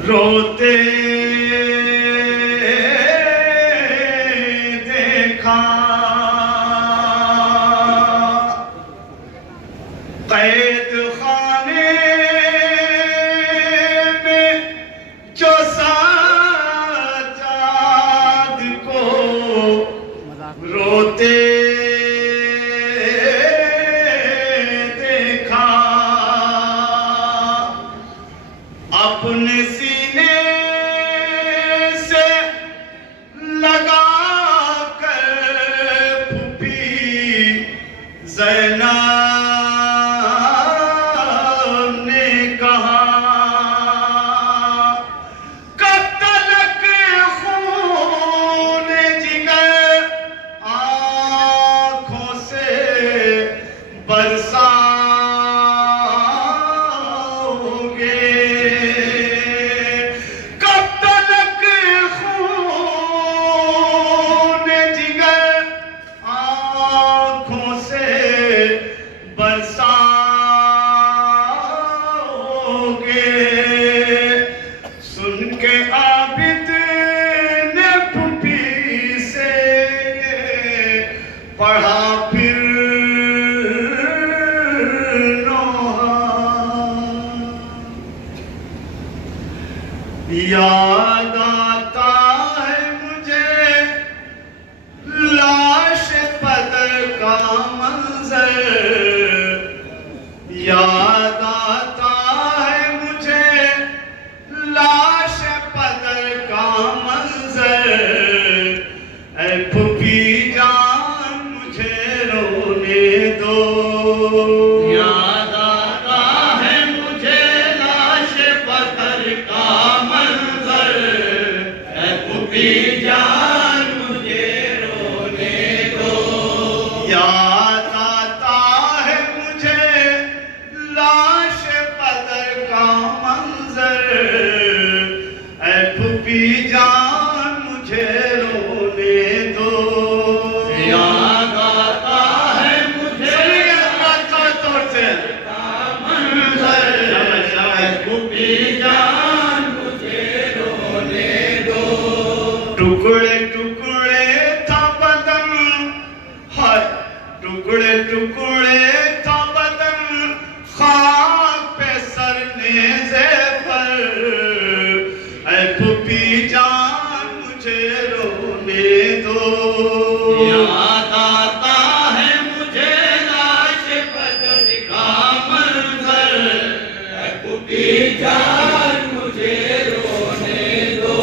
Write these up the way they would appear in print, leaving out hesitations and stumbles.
रोते देखा कैद खाने में जो साजाद को रोते अपने सीने से लगा कर फूफी ज़ैनब ने कहा, कब तक खून जिगर आँखों से बरसा पढ़ा फिर नोहा, याद आता है मुझे लाश बदर का मंजर, याद आता है मुझे लाश बदर का मंजर। ऐ फूफी जान मुझे रोने दो, याद आता है मुझे लाश बदर का मंजर। ऐ फूफी जान मुझे रोने दो, याद आता है मुझे लाश बदर का मंजर। ऐ फूफी जान मुझे रोने दो, याद आता है मुझे तौर से मंजर। फूफी जान मुझे रोने दो, टुकड़े टुकड़े था बदन, हाय टुकड़े टुकड़े था बदन, खाक पे सरनेज़े पर। ऐ फूफी जान मुझे रोने दो, याद आता है मुझे लाश बदर का मंजर। ऐ फूफी जान मुझे रोने दो,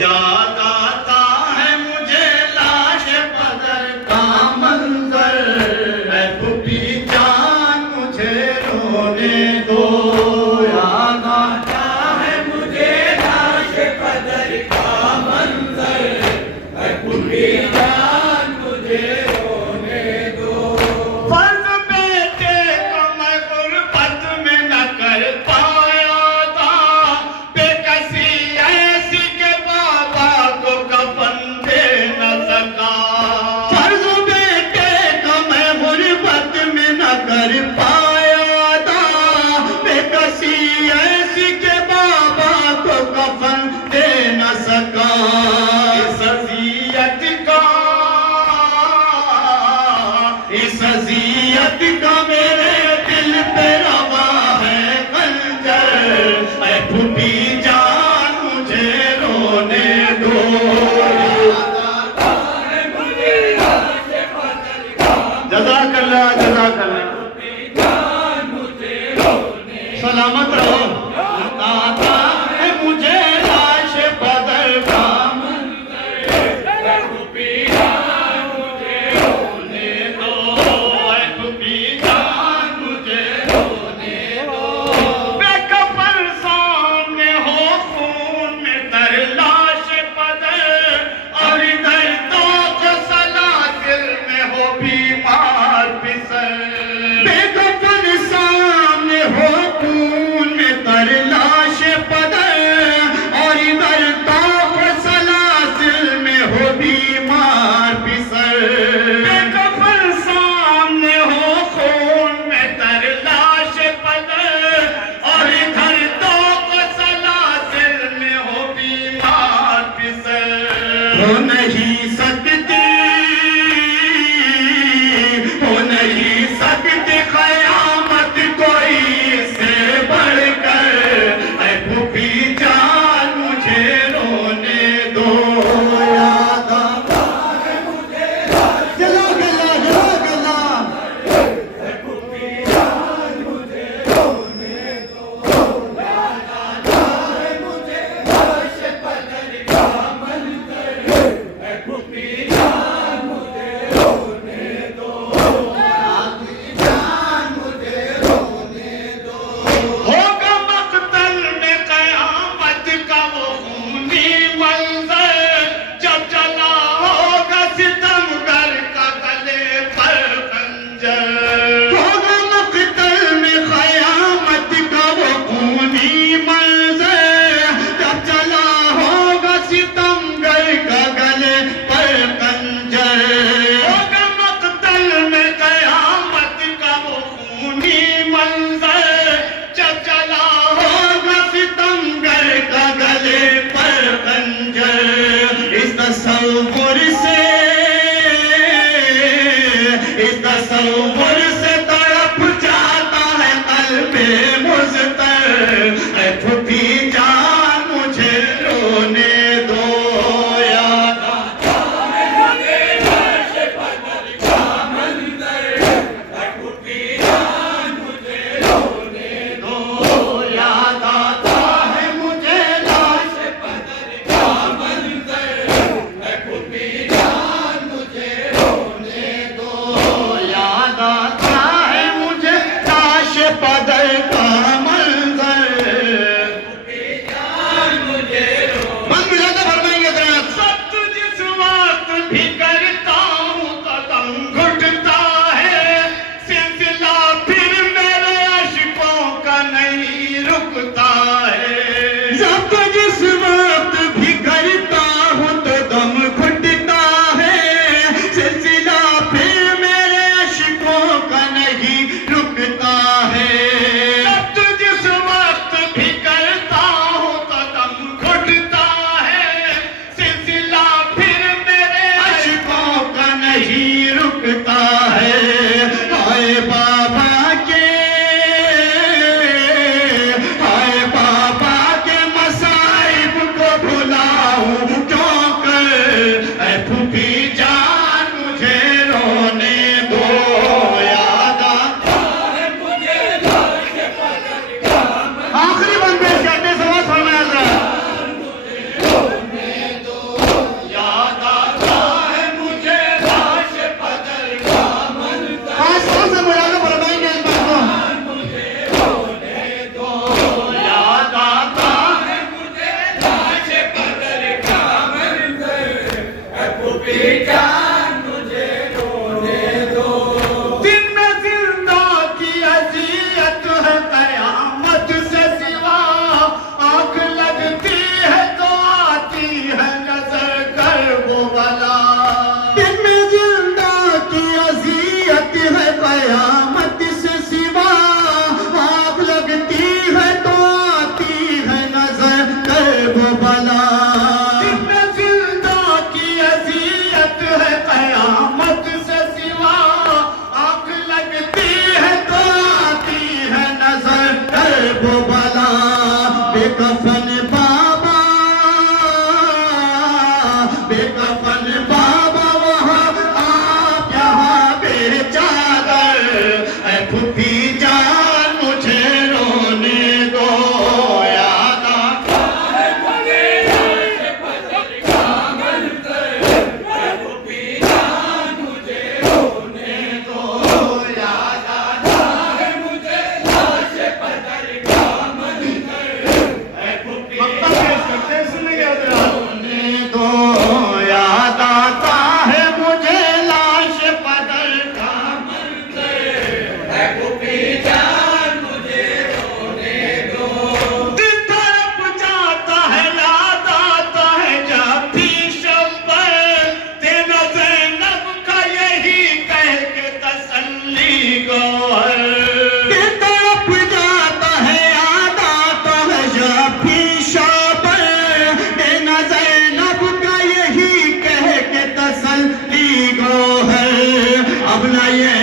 याद आता है मुझे लाश बदर का मंजर। ऐ फूफी जान मुझे रोने दो, याद आता है मुझे लाश बदर का मंजर। ऐ फूफी जान मुझे रोने दो, फर्ज बेटे को मैं गुर्बत में न कर पाया था, बेकसी ऐसी के बाबा को कफन दे न सका। फर्ज बेटे को मैं गुर्बत में न कर पाया था, बेकसी ऐसी के बाबा को कफन दे न सका। इस अज़ियत का मेरे दिल पे रवा है खंजर। ऐ फूफी जान मुझे रोने दो, जज़ाकल्लाह जज़ाकल्लाह, सलामत रहो। आता है मुझे लाश बदर का मंजर। ऐ फूफी जान मुझे रोने दो, ऐ फूफी जान मुझे रोने दो। बेकफन सामने हो खून में तर लाश बदर, और इधर तो सलासिल में हो बीमार पिसर। बेकफन सामने हो खून में ऐ फूफी जान मुझे रोने दो, याद आता है मुझे लाश बदर का मंजर, ऐ फूफी जान मुझे रोने दो, याद आता है मुझे लाश बदर का मंजर, ऐ फूफी जान मुझे रोने दो, याद आता है मुझे लाश बदर का मंजर। बंद बुझाते फरमाएंगे हज़रात, सत्य जिस वक्त भी करता हूँ कदम घुटता है, सिलसिला फिर मेरे अश्कों का नहीं रुकता है। सत्य जिस वक्त भी करता हूँ तो दम घुटता है, सिलसिला फिर मेरे अश्कों का नहीं रुकता है। सत्य जिस वक्त भी करता हूँ तो दम घुटता है, सिलसिला फिर मेरे अश्कों का नहीं रुकता है। हाय बाबा के, हाय बाबा के मसाइब को भुलाऊं क्यों कर, ऐ फूफी जान मुझे रोने दो, याद आता है मुझे लाश बदर का मंजर। आखिरी बंद पेश करते समाज फरमाया जरा, याद आता है मुझे लाश बदर का मंजर। आंसुओं से मुझे फरमाएंगे इस बात को, याद आता है मुझे लाश बदर का मंजर, ऐ फूफी जान मुझे रोने दो। दिन में जिंदा की अज़ियत है कयामत से सिवा, आँख लगती है तो आती है नजर कर वो बला। दिन में जिंदा की अज़ियत है कयामत से सिवा, आँख लगती है तो आती है नजर कर वो बला। दिन में जिंदा की अज़ियत है कयामत से सिवा, आँख लगती है तो आती है नजर कर वो बला। बेकफन बाबा, बेकफन बाबा वहाँ आप यहाँ बेचादर, ऐ फूफी जान मुझे रोने दो, याद आता है मुझे लाश बदर का मंजर, ऐ फूफी जान मुझे रोने दो, याद आता है मुझे लाश बदर का मंजर, ऐ फूफी रोने दो, याद आता है मुझे लाश बदर का मंजर, ऐ फूफी जान मुझे रोने दो। दिल तड़प जाता है, याद आता है जब भी शब पर, तेरा ज़ैनब का यही कह के तसल्ली गौहर। दिल तड़प जाता है, याद आता है जब भी शब पर, तेरा ज़ैनब का यही कह के तसल्ली गौहर। अब ना ये